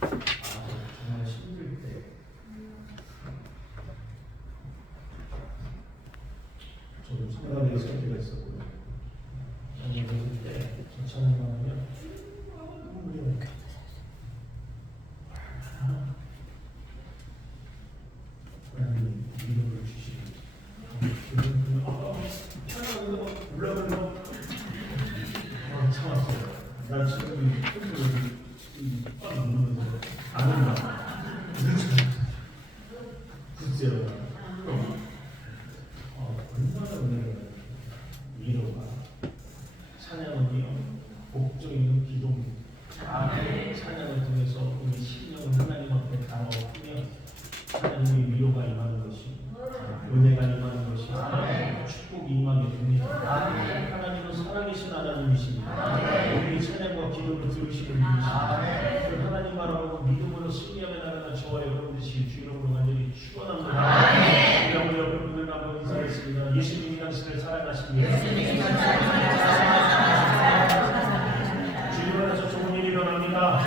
정말 힘들 때 저도 상당히 설 때가 있었고요. 정말 힘들 때 천천히만 하면 하나님 이름을 주시고 편안하게 올라가면 참았어요. 난 지금 빡 누르면서 안 올라. 글쎄요. 얼마나 은혜가 위로가 찬양은요 복종 있는 기도 찬양을 통해서 우리 심령을 하나님 앞에 담아오면 하나님의 위로가 임하는 것이 은혜가 임하는 것이 축복이 임하게 됩니다. 하나님은 살아계신 하나님이십니다. 우리 찬양과 기도를 들으시는 분이십니다. 그 하나님 바라보고 믿음으로 승리하며 나가는 저와 여러분 되시길 주 이름으로 간절히 축원합니다. 우리 여러분을 한번 인사했습니다. 예수님이 당신을 사랑하십니다. 주님 안에서 좋은 일이 일어납니다.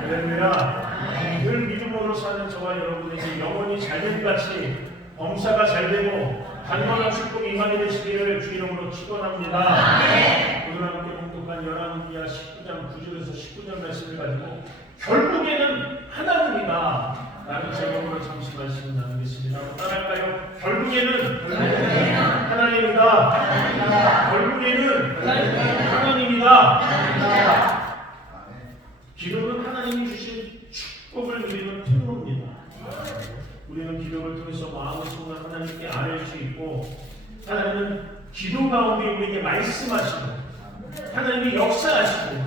할렐루야. 늘 믿음으로 사는 저와 여러분에게 영혼이 잘된 같이 범사가 잘되고 단번한 축복이 임하게 되시기를 주 이름으로 축원합니다. 오늘 함께 공독한 열왕기하 19장 9절에서 19절 말씀을 가지고 결국에는 하나님이다 라는 제목으로 잠시 말씀을 나누겠습니다. 따라할까요? 결국에는 하나님이다. 결국에는 하나님이다. 기도는 하나님이 주신 축복을 누리는 통로입니다. 우리는 기도를 통해서 마음을 통해 하나님께 아뢰을 수 있고 하나님은 기도 가운데 우리에게 말씀하시고 하나님이 역사하시고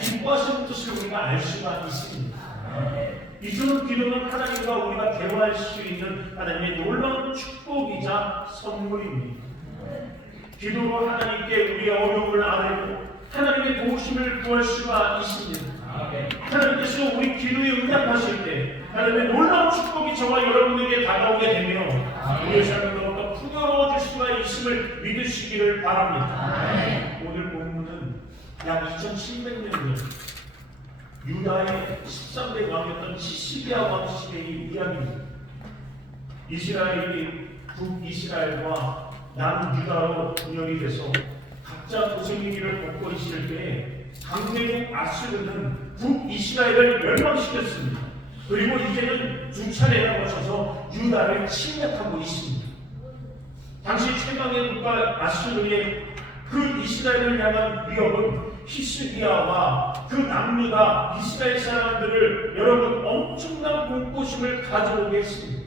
기뻐하시는 뜻을 우리가 알 수가 있습니다. 이처럼 기도는 하나님과 우리가 대화할 수 있는 하나님의 놀라운 축복이자 선물입니다. 기도로 하나님께 우리의 어려움을 아뢰고 하나님의 도우심을 구할 수가 있습니다. 하나님께서 우리 기도에 응답하실 때 하나님의 놀라운 축복이 저와 여러분에게 다가오게 되며 우리의 삶을 더욱더 풍요로워질 수가 있음을 믿으시기를 바랍니다. 오늘 본문은 약 2700년 전 유다의 13대 왕이었던 시시기야 왕 시대의 이야기입니다. 이스라엘이 북이스라엘과 남유다로 분열이 돼서 각자 도생의 길을 걷고 있을 때에 강대국 아수르는 북이스라엘을 멸망시켰습니다. 그리고 이제는 두 차례나 거쳐서 유다를 침략하고 있습니다. 당시 최강의 국가 아수르의 그 이스라엘을 향한 위협은 히스기야와 그 남유다 이스라엘 사람들을 여러분 엄청난 공포심을 가져오게 했습니다.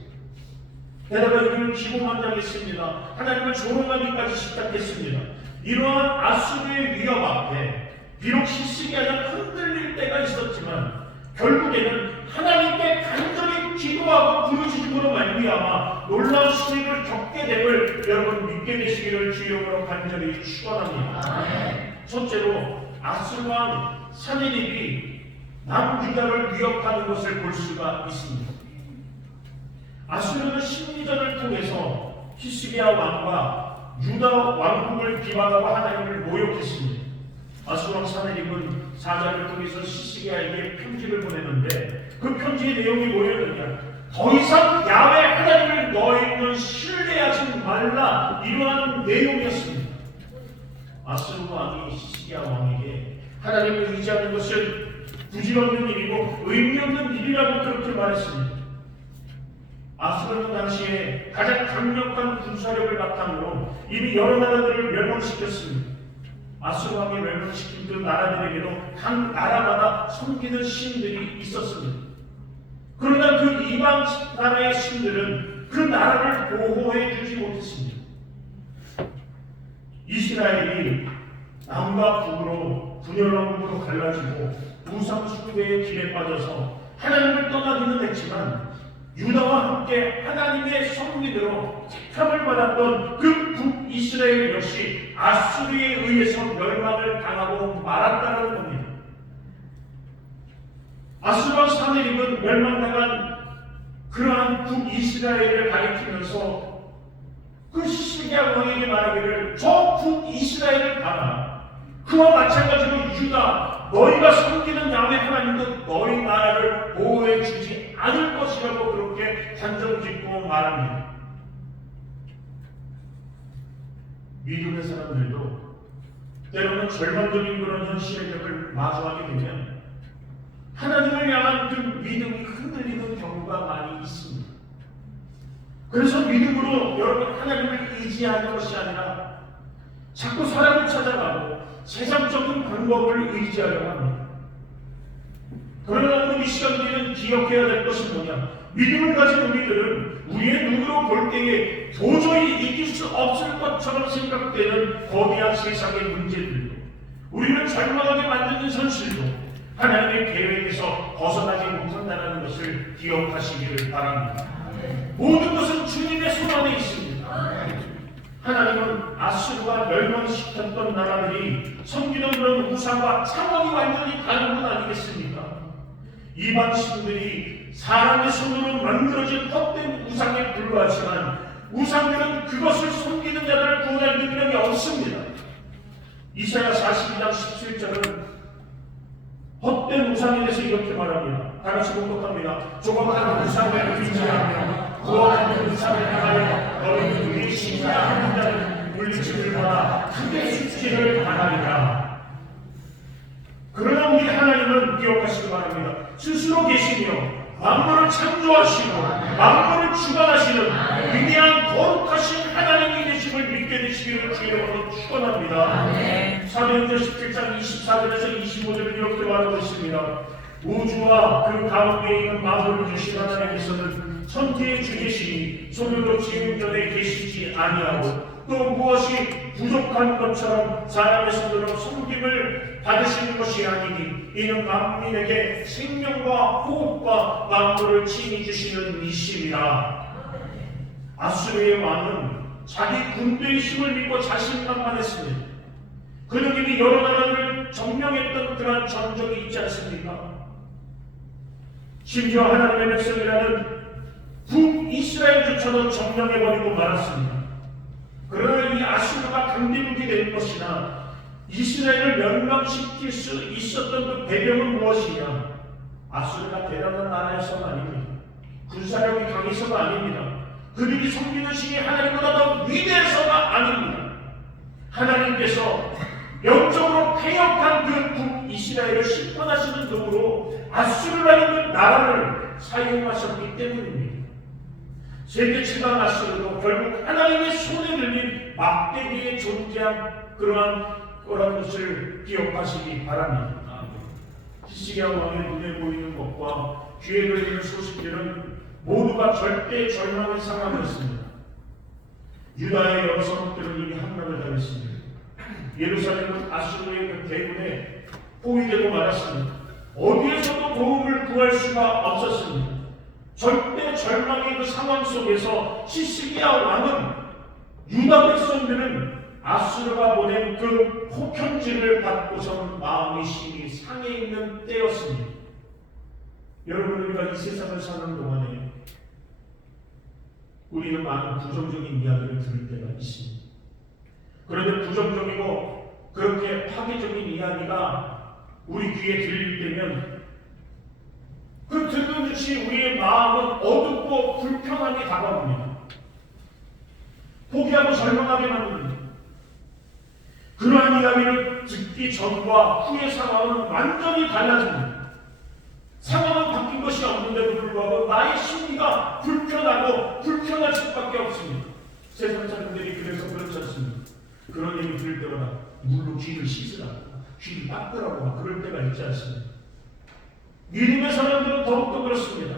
게다가 이들은 기고만장했습니다. 하나님을 조롱하기까지 시작했습니다. 이러한 아수르의 위협 앞에 비록 히스기야는 흔들릴 때가 있었지만 결국에는 하나님께 간절히 기도하고 부르짖음으로 말미암아 놀라운 승리를 겪게 됨을 여러분 믿게 되시기를 주님으로 간절히 축원합니다. 첫째로 아수르 왕 사네립이 남유다를 위협하는 것을 볼 수가 있습니다. 아수르는 심리전을 통해서 히스기야 왕과 유다 왕국을 비방하고 하나님을 모욕했습니다. 아수르 왕 사네립은 사자를 통해서 히스기야에게 편지를 보냈는데 그 편지의 내용이 뭐였느냐? 더 이상 야훼 하나님을 너희는 신뢰하지 말라, 이러한 내용이었습니다. 아수르 왕이 히스기야 왕에게 하나님을 의지하는 것을 부질없는 일이고 의미 없는 일이라고 그렇게 말했습니다. 아수르는 당시에 가장 강력한 군사력을 바탕으로 이미 여러 나라들을 멸망시켰습니다. 아수르 왕이 멸망시킨 그 나라들에게도 각 나라마다 섬기는 신들이 있었습니다. 그러나 그 이방 나라의 신들은 그 나라를 보호해 주지 못했습니다. 이스라엘이 남과 북으로 분열왕국으로 갈라지고 우상 숭배의 길에 빠져서 하나님을 떠나기는 했지만 유다와 함께 하나님의 성민으로 택함을 받았던 그 북이스라엘 역시 아수르에 의해서 멸망을 당하고 말았다는 겁니다. 아수르 왕 사네립은 멸망당한 그러한 북이스라엘을 가리키면서 그 시기야 왕에게 말하기를 저 북이스라엘을 봐라. 그와 마찬가지로 유다 너희가 섬기는 야훼 하나님도 너희 나라를 보호해 주지 않을 것이라고 그렇게 단정 짓고 말합니다. 믿음의 사람들도 때로는 절망적인 그런 현실의 벽을 마주하게 되면 하나님을 향한 그 믿음이 흔들리는 경우가 많이 있습니다. 그래서 믿음으로 여러분 하나님을 의지하는 것이 아니라 자꾸 사람을 찾아가고 세상적인 방법을 의지하려고 합니다. 그러나 오늘 이 시간 우리는 기억해야 될 것은 뭐냐? 믿음을 가진 우리들은 우리의 눈으로 볼 때에 도저히 이길 수 없을 것처럼 생각되는 거대한 세상의 문제들도, 우리를 절망하게 만드는 현실도 하나님의 계획에서 벗어나지 못한다는 것을 기억하시기를 바랍니다. 모든 것은 주님의 손 안에 있습니다. 하나님은 아수르가 멸망시켰던 나라들이 섬기는 그런 우상과 차원이 완전히 다른 분 아니겠습니까? 이방 신들이 사람의 손으로 만들어진 헛된 우상에 불과하지만 우상들은 그것을 섬기는 자들을 구원할 능력이 없습니다. 이사야 42장 17절은 헛된 우상에 대해서 이렇게 말합니다. 다같이 공독합니다. 조각한 우상을 의지하며 구원하는 우상을 향하여 너희는 우리 신뢰하는 자를 물리치를 받아 크게 수치를 당하리라. 그러나 우리 하나님은 기억하시기 바랍니다. 스스로 계시며 만물을 창조하시고 만물을 주관하시는 위대한 거룩하신 하나님이 계심을 믿게 되시기를 주님으로 축원합니다. 사도행전 17장 24절에서 25절을 이렇게 말하고 있습니다. 우주와 그 가운데 있는 만물을 주신 하나님께서는 천지의 주계시니 소유로 지은 전에 계시지 아니하고 또 무엇이 부족한 것처럼 사람의 손으로 섬김을 받으시는 것이 아니니 이는 만민에게 생명과 호흡과 만물을 친히 주시는 이심이라. 아수르의 왕은 자기 군대의 힘을 믿고 자신만만했습니다. 그는 이미 여러 나라를 점령했던 그런 전적이 있지 않습니까? 심지어 하나님의 백성이라는 북이스라엘조차도 점령해버리고 말았습니다. 그러나 이 아수르가 강대국이 될 것이나 이스라엘을 멸망시킬 수 있었던 그 배경은 무엇이냐? 아수르가 대단한 나라에서가 아닙니다. 군사력이 강해서가 아닙니다. 그들이 섬기는 신이 하나님보다 더 위대해서가 아닙니다. 하나님께서 영적으로 패역한 그 북이스라엘을 심판하시는 도구로 아수르라는 그 나라를 사용하셨기 때문입니다. 세계 최강 아수르도 결국 하나님의 손에 들린 막대기에 존재한 그러한 거라는 것을 기억하시기 바랍니다. 히스기야 왕의 눈에 보이는 것과 귀에 들리는 소식들은 모두가 절대 절망의 상황이었습니다. 유다의 여러 성읍들은 이미 함락을 당했습니다. 예루살렘은 아수르의 그 대군에 포위되고 말았습니다. 어디에서도 도움을 구할 수가 없었습니다. 절대 절망의 그 상황 속에서 히스기야 왕은 유다 백성들은 아수르가 보낸 그 혹현지를 받고선 마음의 심이 상해 있는 때였습니다. 여러분, 우리가 이 세상을 사는 동안에 우리는 많은 부정적인 이야기를 들을 때가 있습니다. 그런데 부정적이고 그렇게 파괴적인 이야기가 우리 귀에 들릴 때면 그 듣는 듯이 우리의 마음은 어둡고 불편하게 다가옵니다. 포기하고 절망하게 만듭니다. 그러한 이야기를 듣기 전과 후의 상황은 완전히 달라집니다. 상황은 바뀐 것이 없는데도 불구하고 나의 심리가 불편하고 불편할 수밖에 없습니다. 세상 사람들이 그래서 그렇지 않습니다. 그런 얘기 들을 때마다 물로 귀를 씻으라고, 귀를 닦으라고 막 그럴 때가 있지 않습니까? 믿음의 사람들은 더욱더 그렇습니다.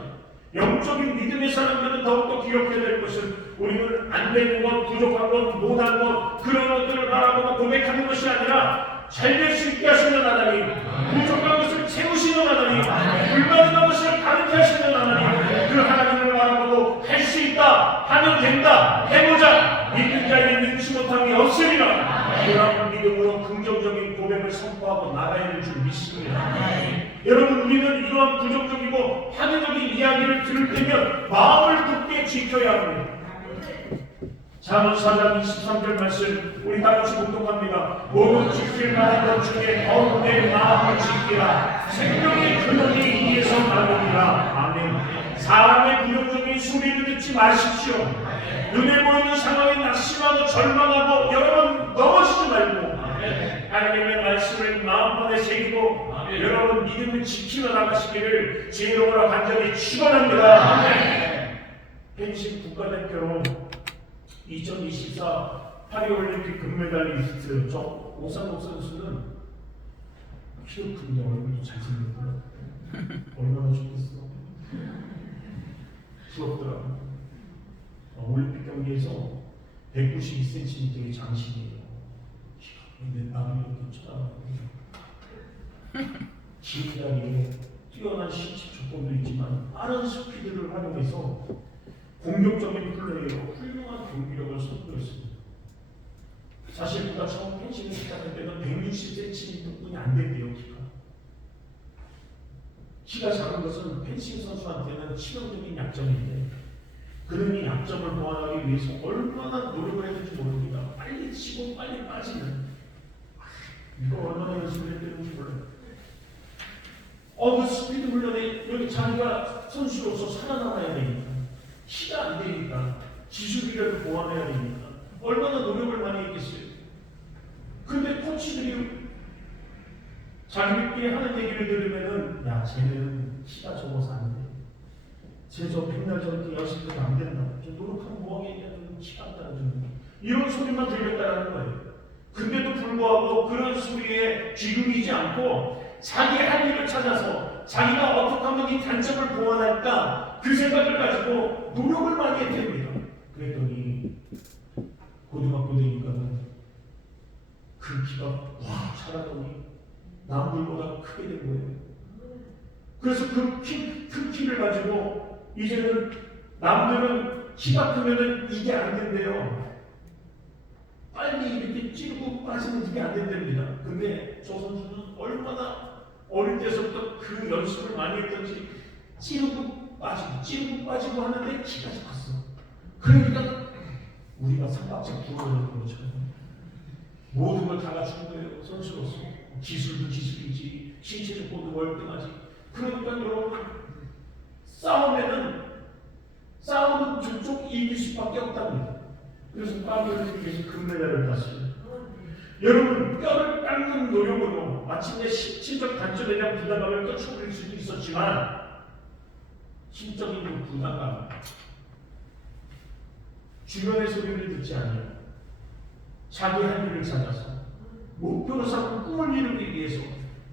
영적인 믿음의 사람들은 더욱더 기억해야 될 것은 우리는 안 되는 것, 부족한 것, 못한 것, 그런 것들을 말하고 고백하는 것이 아니라 잘 될 수 있게 하시는 하나님, 부족한 것을 채우시는 하나님, 불가능한 것을 가르쳐 하시는 하나님, 그 하나님을 바라보고 할 수 있다, 하면 된다, 해보자, 믿는 자에게 능치 못함이 없으리라. 그런 믿음으로 긍정적인 고백을 선포하고 나가야 될 줄 믿습니다. 여러분, 우리는 이러한 부정적이고 파괴적인 이야기를 들을 때면 마음을 굳게 지켜야 합니다. 잠언 4장 23절 말씀 우리 다 같이 공독합니다. 모든 지킬 만한 것 중에 더욱 내 마음을 지키라. 생명의 근원이 이에서 나오리라. 아멘. 사람의 부정적인 소리를 듣지 마십시오. 눈에 보이는 상황에 낙심하고 절망하고 여러 번 넘어지지 말고 하나님의 말씀을 마음판에 새기고 여러분 믿음을 지키며 나가시기를 주의로 간절히 축원합니다. 펜싱 국가대표로 2024 파리올림픽 금메달리스트 저 오상복 선수는 키도 큰데 얼굴도 잘생겼고요. 얼마나 좋겠어. 부럽더라고. 올림픽 경기에서 192cm의 장신이에요. 근데 나를 이렇게 쳐다보고 기다리에 뛰어난 신체 조건도 있지만 빠른 스피드를 활용해서 공격적인 플레이로 훌륭한 경기력을 선보였습니다. 사실 그가 처음 펜싱을 시작할 때는 160cm뿐이 안 됐대요. 키가 작은 것은 펜싱 선수한테는 치명적인 약점인데 그는 이 약점을 보완하기 위해서 얼마나 노력을 했는지 모릅니다. 빨리 치고 빨리 빠지는 이거 얼마나 연습을 했는지 몰라요. 그 스피드 훈련에 여기 자기가 선수로서 살아남아야 되니까 키가 안 되니까 기술이라도 보완해야 되니까 얼마나 노력을 많이 했겠어요. 근데 코치들이 자기들끼리 하는 얘기를 들으면은 야 쟤는 키가 적어서 안 돼. 쟤 저 백날 저렇게 연습해도 안 된다. 저 노력하면 뭐하겠냐. 키가 안 따라주는 이런 소리만 들렸다는 거예요. 근데도 불구하고 그런 소리에 귀금이지 않고 자기 할 일을 찾아서 자기가 어떻게 하면 이 단점을 보완할까 그 생각을 가지고 노력을 많이 했답니다. 그랬더니 고등학교 되니까는 그 키가 확 자라더니 남들보다 크게 된 거예요. 그래서 그 키를 가지고 이제는 남들은 키가 크면은 이게 안 된대요. 빨리 이렇게 찌르고 빠지면 이게 안 된답니다. 근데 저 선수는 얼마나 어릴 때서부터 그 연습을 많이 했던지 찌르고 빠지고 하는데 키가 작았어. 그러니까 우리가 삼박자 부어놓은 것처럼 모든 걸 다 갖춘 거예요. 선수로서 기술도 기술이지 신체 조건도 월등하지. 그러니까 여러분 싸움은 저쪽 이길 수밖에 없답니다. 그래서 파리올림픽에서 금메달을 땄어요. 여러분 뼈를 깎는 노력으로 마침내 신적 단점에 대한 부담감을 떨쳐버릴 수도 있었지만 심적인 그 부담감 주변의 소리를 듣지 않아요. 자기 할 일을 찾아서 목표로 삼은 꿈을 이루기 위해서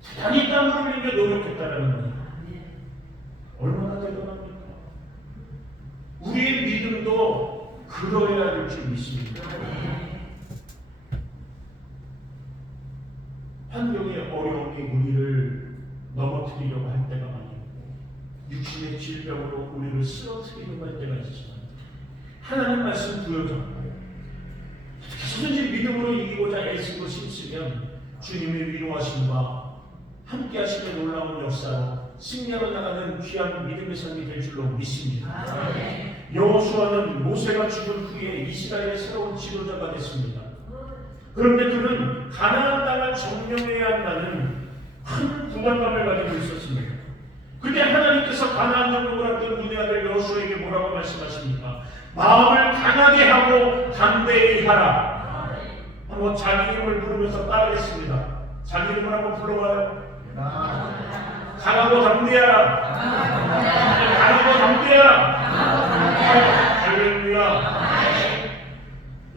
대단히 땀을 흘리며 노력했다는 거예요. 얼마나 대단합니까? 우리의 믿음도 그러해야 될 줄 믿습니다. 환경의 어려움이 우리를 넘어뜨리려고 할 때가 많이 있고 육신의 질병으로 우리를 쓰러뜨리려고 할 때가 있지만 하나님 말씀 부여잡고 계속든지 믿음으로 이기고자 애쓰고 힘쓰면 주님의 위로하심과 함께 하시는 놀라운 역사로 승리하러 나가는 귀한 믿음의 삶이 될 줄로 믿습니다. 여호수아는 모세가 죽은 후에 이스라엘의 새로운 지도자가 됐습니다. 그런데 그는 가나안 땅을 점령해야 한다는 큰 부담감을 가지고 있었습니다. 그때 하나님께서 가나안 정복을 앞둔 눈의 아들 여호수아에게 뭐라고 말씀하십니까? 마음을 강하게 하고 담대히 하라. 한번 자기 이름을 부르면서 따르겠습니다. 자기 이름을 한번 불러봐요. 강하고 담대하라. 강하고 담대하라. 할렐루야.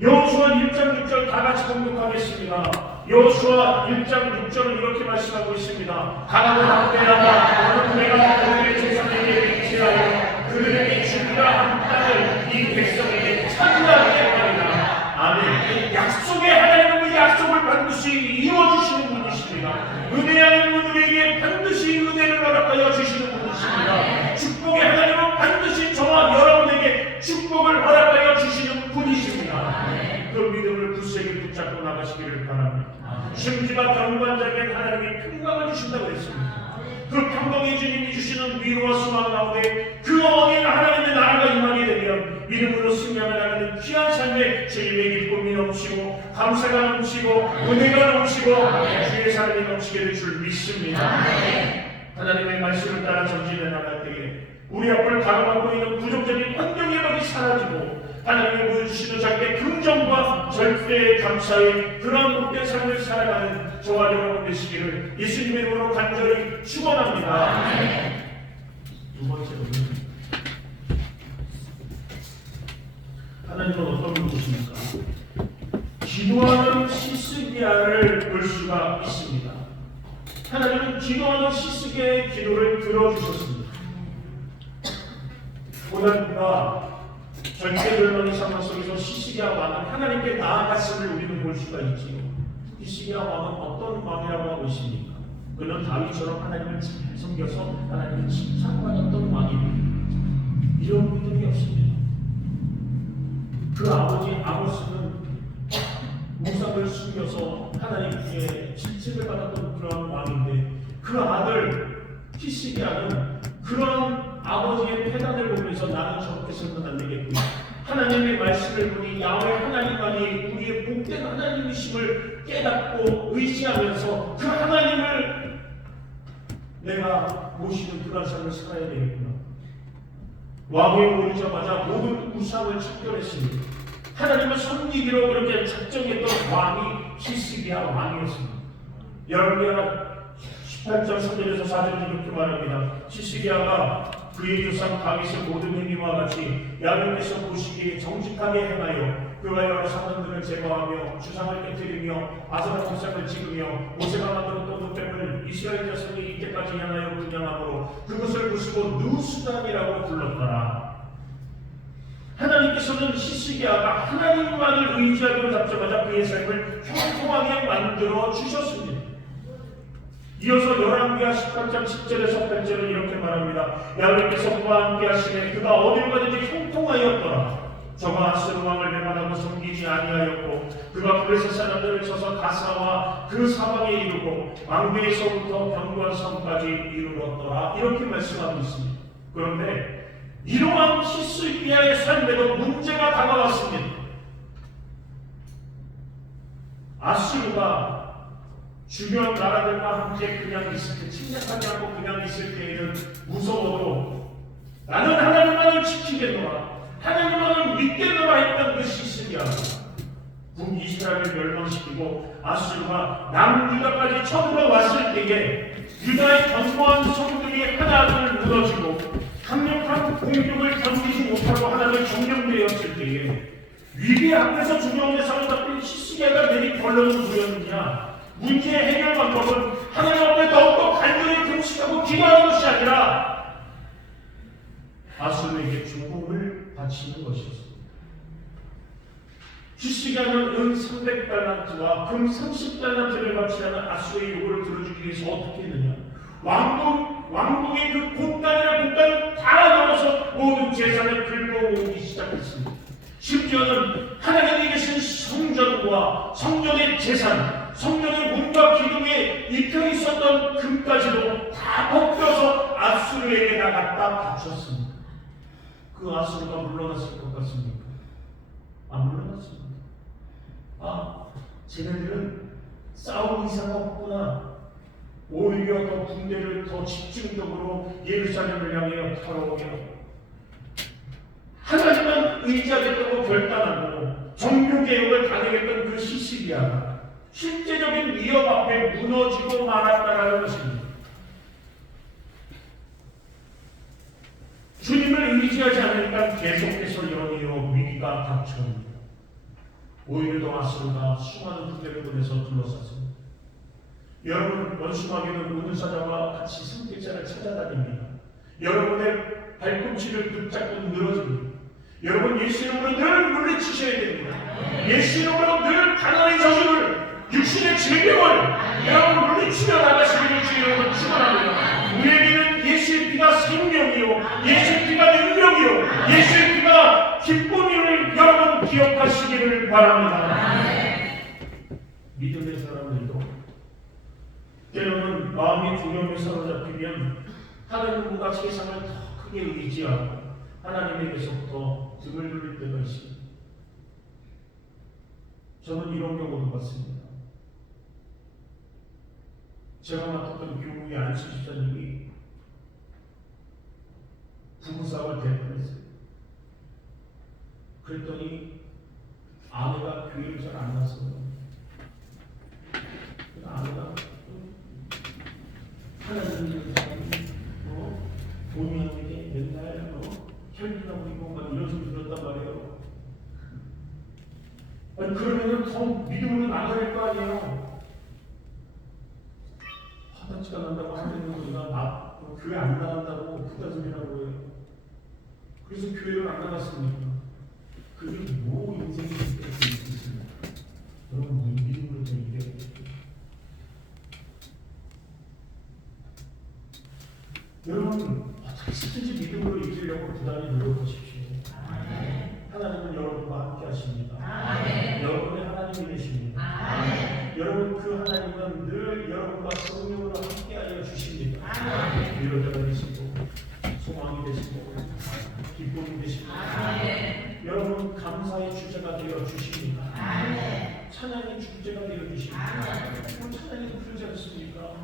여호수아 1장 6절 다 같이 공독하겠습니다. 여호수아 1장 6절은 이렇게 말씀하고 있습니다. 강하고 담대하라. 너는 내가 너희의 조상에게 맹세하여 그들에게 주리라 한 땅을 이 백성에게 차지하게 하리라. 아멘. 약속의 하나님은 그 약속을 반드시 이루어주시는 분이십니다. 은혜 하나님은 우리에게 반드시 은혜를 허락하여 주시는 분이십니다. 축복의 하나님은 반드시 저와 여러분에게 축복을 허락하여 주시는 분이십니다. 그 믿음을 굳세게 붙잡고 나가시기를 바랍니다. 심지가 경관자에게 하나님이 평강을 주신다고 했습니다. 그 평강의 주님이 주시는 위로와 소망 가운데 그 어린 하나님의 나라가 임하게 되면 믿음으로 승리하며 나가는 귀한 삶에 주님의 기쁨이 넘치고 감사가 넘치고 은혜가 넘치고 주의 사랑이 넘치게 될 줄 믿습니다. 하나님의 말씀을 따라 전진해 나갈 때에 우리 앞을 가로막고 있는 부정적인 환경의 벽이 사라지고 하나님이 보여주시는 자기의 긍정과 절대의 감사의 그런 복된 삶을 살아가는 저와 여러분 되시기를 예수님의 이름으로 간절히 축원합니다. 두 번째로는 하나님은 어떤 분이십니까? 기도하는 시스기야를 볼 수가 있습니다. 하나님은 기도하는 시스기야의 기도를 들어주셨습니다. 고난과 절대 멸망의 상황 속에서 시스기야 왕은 하나님께 나아갔음을 우리는 볼 수가 있지요. 시스기야 왕은 어떤 왕이라고 하고 있습니까? 그는 다윗처럼 하나님을 잘 섬겨서 하나님을 칭찬받았던 왕입니다. 이런 분들이 없습니다. 그 아버지 아모스는 우상을 숨겨서 하나님께 칭찬을 받았던 그런 왕인데 그 아들 히스기야는 그런 아버지의 패단을 보면서 나는 저렇게 살면 안 되겠구나. 하나님의 말씀을 보니 야훼 하나님만이 우리의 복된 하나님이심을 깨닫고 의지하면서 그 하나님을 내가 모시는 그런 삶을 살아야 되겠구나. 왕위에 오르자마자 모든 우상을 척결했습니다. 하나님을 섬기기로 그렇게 작정했던 왕이 히스기야 왕이었습니다. 여러분이 18장 3절에서 4절에 이렇게 말합니다. 히스기야가 그의 조상 다윗의 모든 행위와 같이 야훼께서 보시기에 정직하게 행하여 그가 여러 사람들을 제거하며 주상을 깨뜨리며 아세라 동상을 찍으며 모세가 만들었던 흑백을 이스라엘 자손이 이때까지 향하여 분양함으로 그것을 부수고 누수단이라고 불렀더라. 하나님께서는 히스기야가 하나님만을 의지하기로 잡자마자 그의 삶을 평통하게 만들어 주셨습니다. 이어서 열왕기하 18장 10절에서 8절은 이렇게 말합니다. 야훼께서 그와 함께 하시매 그가 어디로 가든지 형통하였더라. 저가 아스르 왕을 배반하고 섬기지 아니하였고 그가 블레셋 사람들을 쳐서 가사와 그 사방에 이르고 왕비에서부터 견고한 성까지 이르렀더라. 이렇게 말씀하고 있습니다. 그런데 이러한 히스기야의 삶에도 문제가 다가왔습니다. 아수르가 주변 나라들과 함께 그냥 있을 때, 침략하지 않고 그냥 있을 때에는 무서워도 나는 하나님만을 지키겠노라, 하나님만을 믿겠노라 했던 그 히스기야 북이스라엘을 멸망시키고 아수르가 남유다까지 쳐들어왔을 때에 유다의 견고한 성들이 하나둘 무너지고 강력한 공격을 견디지 못하고 하나님의 점령되었을 때에 위기 앞에서 두려움에 사로잡힌 히스기야가 내린 결론은 뭐였느냐? 문제의 해결 방법은 하나님 앞에 더욱더 간절히 금식하고 기도하는 것이 아니라 아수르에게 죽음을 바치는 것이었습니다. 히스기야는 은 300달란트와 금 30달란트를 바치라는 아수르의 요구를 들어주기 위해서 어떻게 했느냐? 왕궁의 그 곳간이나 다 열어서 모든 재산을 긁어모으기 시작했습니다. 심지어는 하나님이 계신 성전과 성전의 재산, 성전의 문과 기둥에 입혀 있었던 금까지도 다 벗겨서 아수르에게 갖다 바쳤습니다. 그 아수르가 물러났을 것 같습니까? 안 물러났습니다. 쟤네들은 싸울 의사가 없구나. 오히려 더 군대를 더 집중적으로 예루살렘을 향해 털어오며 하나님만 의지하겠다고 결단하고 정교개혁을 단행했던 그 히스기야가 실제적인 위협 앞에 무너지고 말았다라는 것입니다. 주님을 의지하지 않으니까 계속해서 연이어 위기가 닥쳐옵니다. 오히려 더 아수르가 수많은 군대를 보내서 둘러쌌습니다. 여러분, 원수마귀는 우는사자와 같이 성격자를 찾아다닙니다. 여러분의 발꿈치를 붙잡고 늘어집니다. 여러분, 예수 이름으로 늘 물리치셔야 됩니다. 예수 이름으로 늘 가난의 저주를, 육신의 질병을 여러분 물리치며 나가시기를 주 이름으로 축원합니다. 우리에게는 예수의 피가 생명이요, 예수의 피가 능력이요, 예수의 피가 기쁨임을 여러분 기억하시기를 바랍니다. 믿음의 사람들도 때로는 마음이 두려움에 사로잡히면 하나님보다 세상을 더 크게 의지하고 하나님에게서부터 등을 돌릴 때가 있습니다. 저는 이런 경우도 봤습니다. 제가 맡았던 교육의 안수 집사님이 부부싸움을 대판했어요. 그랬더니 아내가 교회를 잘 안 갔어요. 아내가 하나님의 본인에게 맨날 혈기나고 있고 막 이런 소리 들었단 말이에요. 아니 그러면은 더 믿음으로 나가야 될 거 아니에요. 화단치가 난다고 하는 우리가 교회 안 나간다고 부다 소리라고 해요. 그래서 교회를 안 나갔습니까? 그게 뭐 인생이 있습니까? 여러분 믿음으로 좀 이겨야 돼요. 여러분 어떻게든지 믿음으로 이기려고 부단히 노력하십시오. 하나님은 여러분과 함께 하십니다. 여러분의 하나님이 되십니다. 여러분 그 하나님은 늘 여러분과 성령으로 함께하여 주십니다. 위로자가 되시고 소망이 되시고 기쁨이 되시고 여러분 감사의 주제가 되어 주십니다. 찬양의 주제가 되어 주십니다. 찬양이 그러지 않습니까?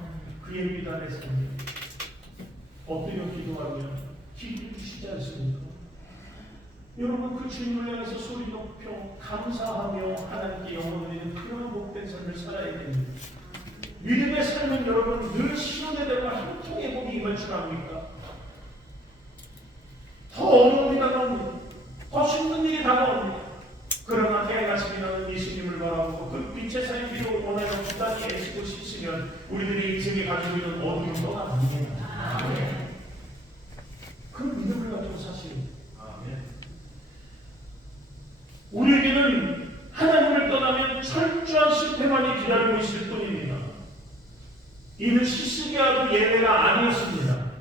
그의 미단에 삽니다. 엎드려 기도하면 기도해 주시지 않습니까? 여러분 그 주님을 향해서 소리 높여 감사하며 하나님께 영광을 드리는 그런 복된 삶을 살아야 됩니다. 믿음의 삶은 여러분 늘 시온의 대과 형통의 복이 임할 줄 압니까? 더 어려운 일이 다가옵니다. 더 힘든 일이 다가옵니다. 그러나 해가 지나는 예수님을 바라보고 그 빛의 삶기로 원하여 부단히 애쓰고 싶으면 우리들의 인생에 가지고 있는 어둠은 떠나갑니다. 그 믿음을 가지고 사실은 우리에게는 하나님을 떠나면 철저한 실패만이 기다리고 있을 뿐입니다. 이는 시스기야도 예외가 아니었습니다.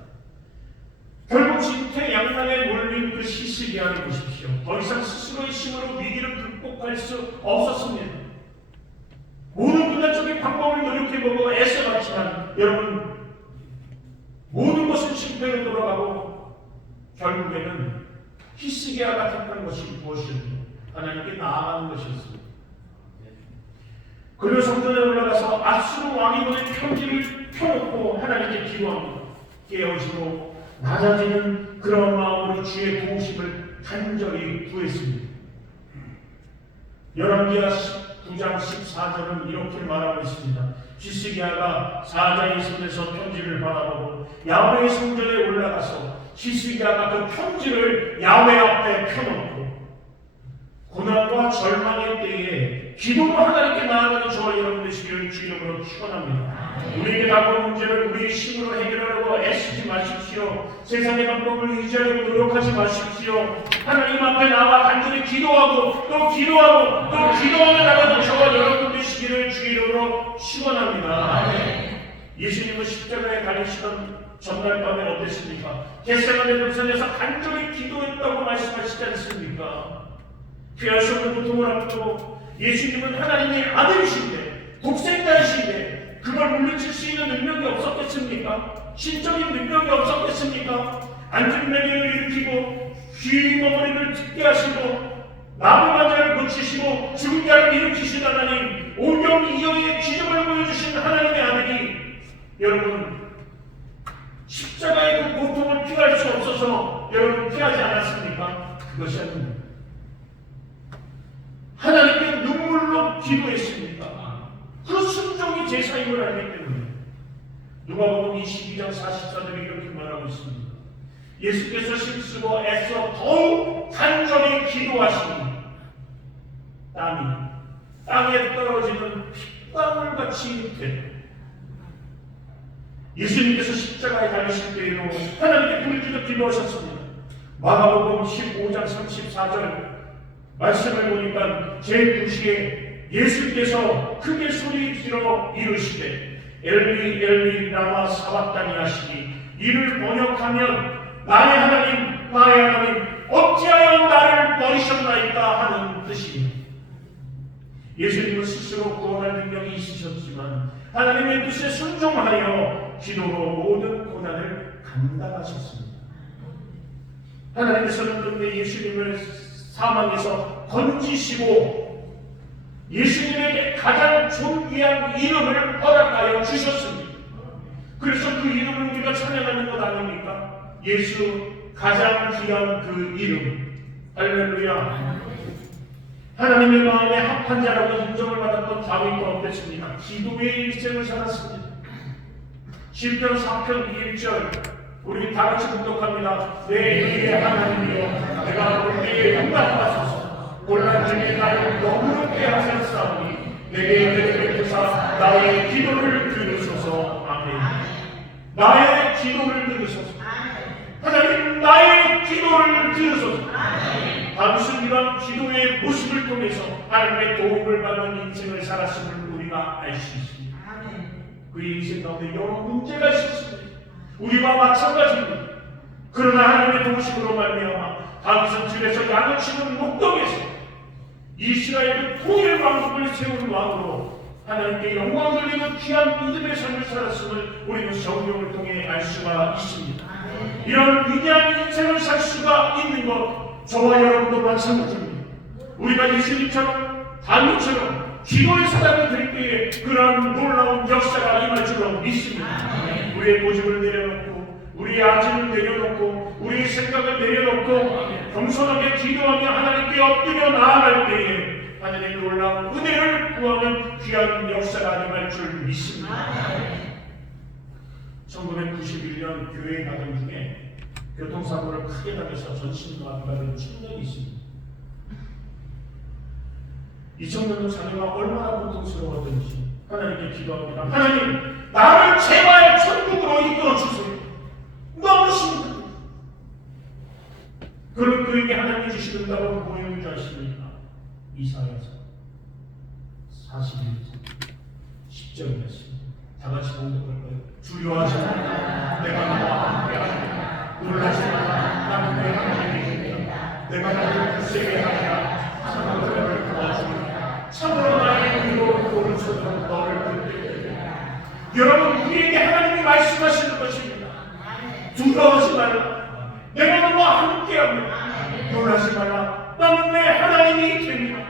결국 진퇴양난에 몰린 그 시스기야를 보십시오. 더 이상 스스로의 힘으로 위기를 극복할 수 없었습니다. 모든 군사적인 방법을 노력해보고 애써봤지만 여러분 모든 것은 실패로 돌아가고 결국에는 히스기야가 택한 것이 무엇이었는지 하나님께 나아가는 것이었습니다. 그리고 성전에 올라가서 아수르 왕이 보낸 편지를 펴놓고 하나님께 기도합니다. 깨어지고 낮아지는 그런 마음으로 주의 도우심을 간절히 구했습니다. 열왕기하 9장 14절은 이렇게 말하고 있습니다. 히스기야가 사자의 손에서 편지를 받아보고 야훼의 성전에 올라가서 히스기야가 그 편지를 야훼 앞에 펴놓고 고난과 절망의 때에 기도로 하나님께 나아가는 저와 여러분 되시기를 주님으로 축원합니다. 우리에게 다가온 문제를 우리의 힘으로 해결하려고 애쓰지 마십시오. 세상의 방법을 의지하려고 노력하지 마십시오. 하나님 앞에 나와 간절히 기도하고 또 기도하고 또 기도하며 나가는 저와 여러분 되시기를 주님으로 축원합니다. 예수님은 십자가에 달리시던 전날 밤에 어땠습니까? 겟세마네 동산에서 간절히 기도했다고 말씀하시지 않습니까? 피할 수 없는 고통을 앞두고 예수님은 하나님의 아들이신데 독생자이신데 그걸 물리칠 수 있는 능력이 없었겠습니까? 신적인 능력이 없었겠습니까? 안진뱅이를 일으키고 귀머거리를 듣게 하시고 나무 환자를 고치시고 죽은 자를 일으키신 하나님, 오병이어의 기적을 보여주신 하나님의 아들이 여러분 십자가의 그 고통을 피할 수 없어서 여러분 피하지 않았습니까? 그것이 아닙니다. 하나님께 눈물로 기도했습니다. 그 순종이 제사임을 알기 때문에 누가복음 22장 44절에 이렇게 말하고 있습니다. 예수께서 힘쓰고 애써 더욱 간절히 기도하시니 땀이 땅에 떨어지는 핏방울같이 되고 예수님께서 십자가에 달리실 때에도 하나님께 부르짖어 기도하셨습니다. 마가복음 15장 34절 말씀을 보니까 제9시에 예수께서 크게 소리 지르어 이르시되 엘리 엘리 라마 사박다니 하시니 이를 번역하면 나의 하나님 어찌하여 나를 버리셨나이까 하는 뜻입니다. 예수님은 스스로 구원할 능력이 있으셨지만 하나님의 뜻에 순종하여 기도로 모든 고난을 감당하셨습니다. 하나님께서는 그런데 예수님을 사망에서 건지시고 예수님에게 가장 존귀한 이름을 허락하여 주셨습니다. 그래서 그 이름을 우리가 찬양하는 것 아닙니까? 예수 가장 귀한 그 이름. 할렐루야. 하나님의 마음에 합한 자라고 인정을 받았던 다윗도 어땠습니까? 기도의 일생을 살았습니다. 시편 4편 1절 우리 다 같이 묵독합니다. 내 의의 하나님이여 내가 우리에게 용납하소서. 곤란 중에 나를 너무롭게 하셨사오니 내게 베푸사 나의 기도를 들으소서. 아멘. 나의 기도를 들으소서. 하나님 나의 기도를 들으소서. 다윗은 이런 기도의 모습을 통해서 하나님의 도움을 받는 인생을 살았음을 우리가 알 수 있습니다. 그의 인생 가운데 여러 문제가 있었습니다. 우리와 마찬가지입니다. 그러나 하나님의 도우심으로 말미암아 다윗은 들에서 양을 치는 목동에서 이스라엘의 통일 왕국을 세운 왕으로 하나님께 영광 돌리는 귀한 믿음의 삶을 살았음을 우리는 성경을 통해 알 수가 있습니다. 이런 위대한 인생을 살 수가 있는 것 저와 여러분도 마찬가지입니다. 우리가 예수님처럼 다윗처럼 기도의 사람이 될 때에 그런 놀라운 역사가 임할 줄로 믿습니다. 우리의 고집을 내려놓고 우리의 아침을 내려놓고 우리의 생각을 내려놓고 겸손하게 기도하며 하나님께 엎드려 나아갈 때에 하나님의 놀라운 은혜를 구하는 귀한 역사가 임할 줄 믿습니다. 1991년 교회에 가던 중에 교통사고를 크게 당해서 전신마비가 된 청년이 있습니다. 이 청년은 자녀가 얼마나 고통스러웠던지 하나님께 기도합니다. 하나님, 나를 제발 천국으로 이끌어 주세요. 너무 힘듭니다. 그럼 그에게 하나님이 주시는 답은 뭐였는지 아십니까? 이사야서 41장 10절이었습니다. 다 같이 공독할까요? 두려워하지 말라. 내가 너와 함께하리라. 놀라지 마라. 나는 내 하나님이니라. 내가 너를 굳세게 하리라. 참으로 너를 도와주리라. 참으로 나의 의로 오른손으로 너를 붙들리리라. 여러분, 우리에게 하나님이 말씀하시는 것입니다. 두려워하지 말라. 내가 너와 함께합니다. 놀라지 말라. 나는 내 하나님이 됩니다.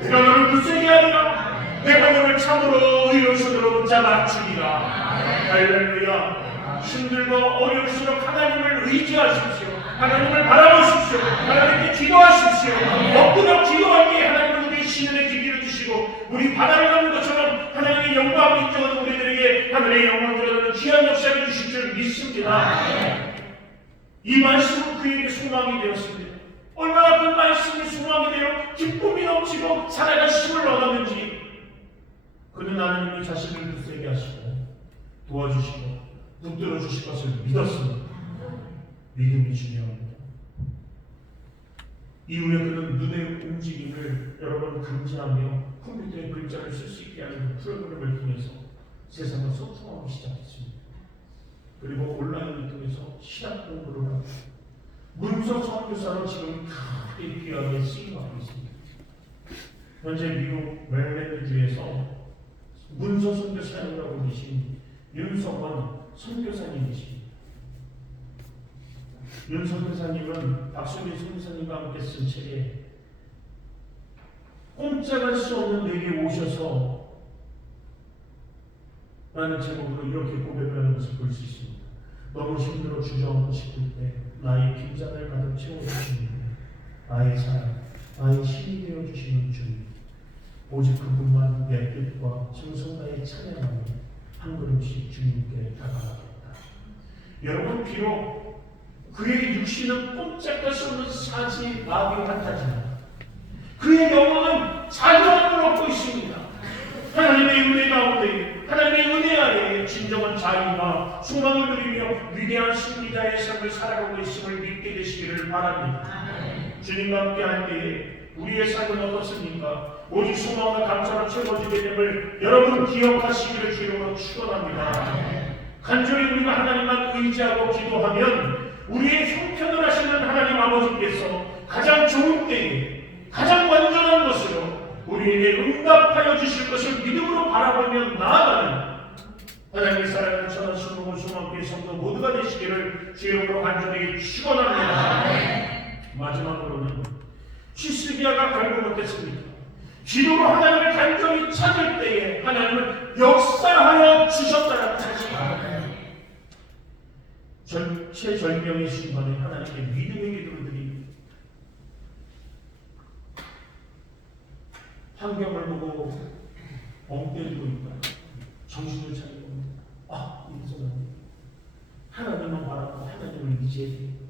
내가 너를 굳세게 하리라. 내가 너를 참으로 의로손으로 붙잡아 주리라. 할렐루야. 힘들고 어려울수록 하나님을 의지하십시오. 하나님을 바라보십시오. 하나님께 기도하십시오. 엎드려 기도할 때 하나님은 우리의 신의 기기를 주시고 우리 바다를 가는 것처럼 하나님의 영광을 인정하는 우리들에게 하늘의 영광을 드러내는 귀한 역사를 주실 줄 믿습니다. 이 말씀은 그에게 소망이 되었습니다. 얼마나 그 말씀이 소망이 되어 기쁨이 넘치고 살아갈 힘을 얻었는지 그는 하나님이 자신을 굳세게 하시고 도와주시고 붙들어 주실 것을 믿었습니다. 믿음이 중요합니다. 이후에 그는 눈의 움직임을 여러분 감지하며 컴퓨터에 글자를 쓸 수 있게 하는 그 프로그램을 통해서 세상을 소통하기 시작했습니다. 그리고 온라인을 통해서 신학 공부를 하고 문서 선교사로 지금 크게 귀하게 쓰임하고 있습니다. 현재 미국 메릴랜드주에서 문서 선교사님이라고 계신 윤성원 선교사님이십니다. 윤 선교사님은 박수민 선교사님과 함께 쓴 책에 꼼짝할 수 없는 내게 오셔서 라는 제목으로 이렇게 고백을 하는 것을 볼 수 있습니다. 너무 힘들어 주저앉고 싶을 때 나의 빈잔을 가득 채워주시는 나의 사랑, 나의 힘이 되어주시는 주님, 오직 그분만 내 뜻과 정성나의 찬양하며 한 걸음씩 주님께 다가가겠다. 여러분, 비록 그의 육신은 꼼짝할 수 없는 사지 마비 같아지만 그의 영혼은 자유함을 얻고 있습니다. 하나님의 은혜 가운데, 하나님의 은혜 아래 진정한 자유와 소망을 누리며 위대한 승리자의 삶을 살아가고 있음을 믿게 되시기를 바랍니다. 주님과 함께 할 때에 우리의 삶은 어떻습니까? 오직 소망과 감사로 채워지게 됨을 여러분 기억하시기를 주님으로 축원합니다. 간절히 우리가 하나님만 의지하고 기도하면 우리의 형편을 하시는 하나님 아버지께서 가장 좋은 때에 가장 완전한 것으로 우리에게 응답하여 주실 것을 믿음으로 바라보며 나아가는 하나님의 사랑하는 천하 수목을 수목교회 성도 모두가 되시기를 주 이름으로 간절히 축원합니다. 마지막으로는 히스기야가 결국 어땠습니까? 기도로 하나님을 간절히 찾을 때에 하나님은 역사하여 주셨다는 사실입니다. 최절명의 순간에 하나님께 믿음의 기도를 드립니다. 환경을 보고 멍 때리고 있다. 정신을 차리고 이래서 하나님만 바라보고 하나님을 의지해야 됩니다.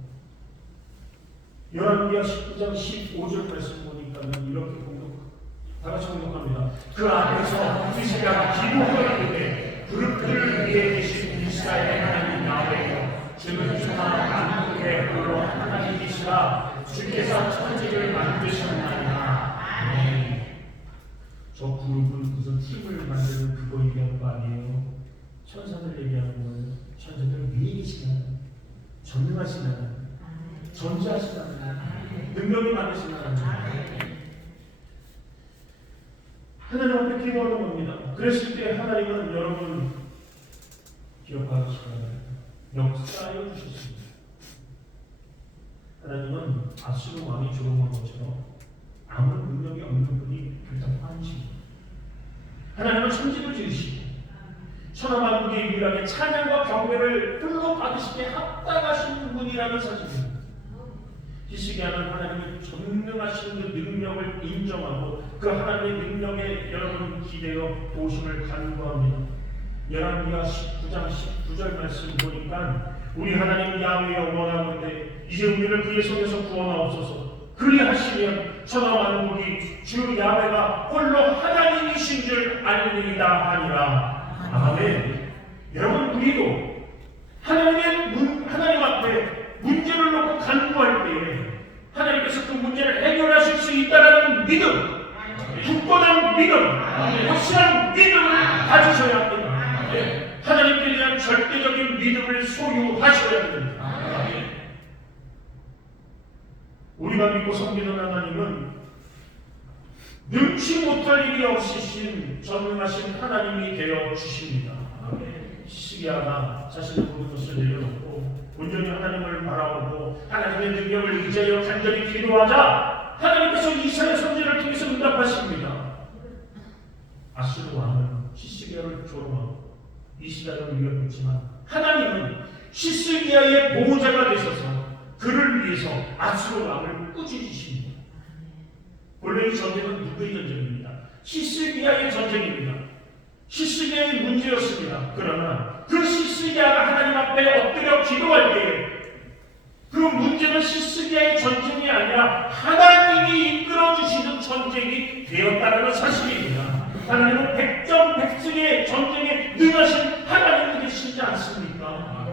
열왕기하 19장 15절 말씀 보니까 이렇게 다 같이 공독합니다. 그 앞에서 히스기야가 기도하는데 그를 위해 계신 이스라엘의 하나님 야훼여 주는 천하 만국의 홀로 하나님이시라 주께서 천지를 만드셨나이다. 저 그룹은 무슨 팀을 만드는 그거 얘기하는 거 아니에요. 천사들 얘기하는 거예요. 천사들 위에 계시나요? 전능하시나요? 전지하시나요? 능력이 많으시나요? 하나님 앞에 기도하는 겁니다. 그랬을 때 하나님은 여러분 기억하시기 바랍니다. 역사하여 주셨습니다. 하나님은 아수르 왕이 조롱한 것처럼 아무 능력이 없는 분이 결단 화이십니다. 하나님은 천지를 지으시고 천하만국의 유일하게 찬양과 경배를 홀로 받으시기에 합당하신 분이라는 사실입니다. 히스기야는 하나님의 전능하신 그 능력을 인정하고 그 하나님의 능력에 여러분 기대어 도심을 간구합니다. 열왕기하 19장 19절 말씀 보니까 우리 하나님 야훼여 원하건대 이제 우리를 그의 손에서 구원하옵소서. 그리하시면 천하만국이 주 야훼가 홀로 하나님이신 줄 알리리다 하니라. 아멘. 여러분 우리도 하나님 앞에 문제를 놓고 간구할 때에 하나님께서 그 문제를 해결하실 수 있다는 믿음, 굳건한 믿음, 확실한 믿음을 가지셔야 합니다. 하나님께 대한 절대적인 믿음을 소유하셔야 됩니다. 우리가 믿고 섬기는 하나님은 능치 못할 일이 없으신 전능하신 하나님이 되어 주십니다. 히스기야가 자신의 모든 것을 내려놓고 온전히 하나님을 바라보고 하나님의 능력을 의지하여 간절히 기도하자 하나님께서 이사야 선지자를 통해서 응답하십니다. 아수르 왕은 히스기야를 조롱하고 이스라엘을 위협했지만 하나님은 히스기야의 보호자가 되셔서 그를 위해서 아수르 왕을 꾸짖으십니다. 원래 이 전쟁은 누구의 전쟁입니다? 히스기야의 전쟁입니다. 히스기야의 문제였습니다. 그러나 그 히스기야가 하나님 앞에 엎드려 기도할 때에 그 문제는 히스기야의 전쟁이 아니라 하나님이 이끌어주시는 전쟁이 되었다는 사실입니다. 하나님은 백전백승의 전쟁에 능하신 하나님이 되시지 않습니까?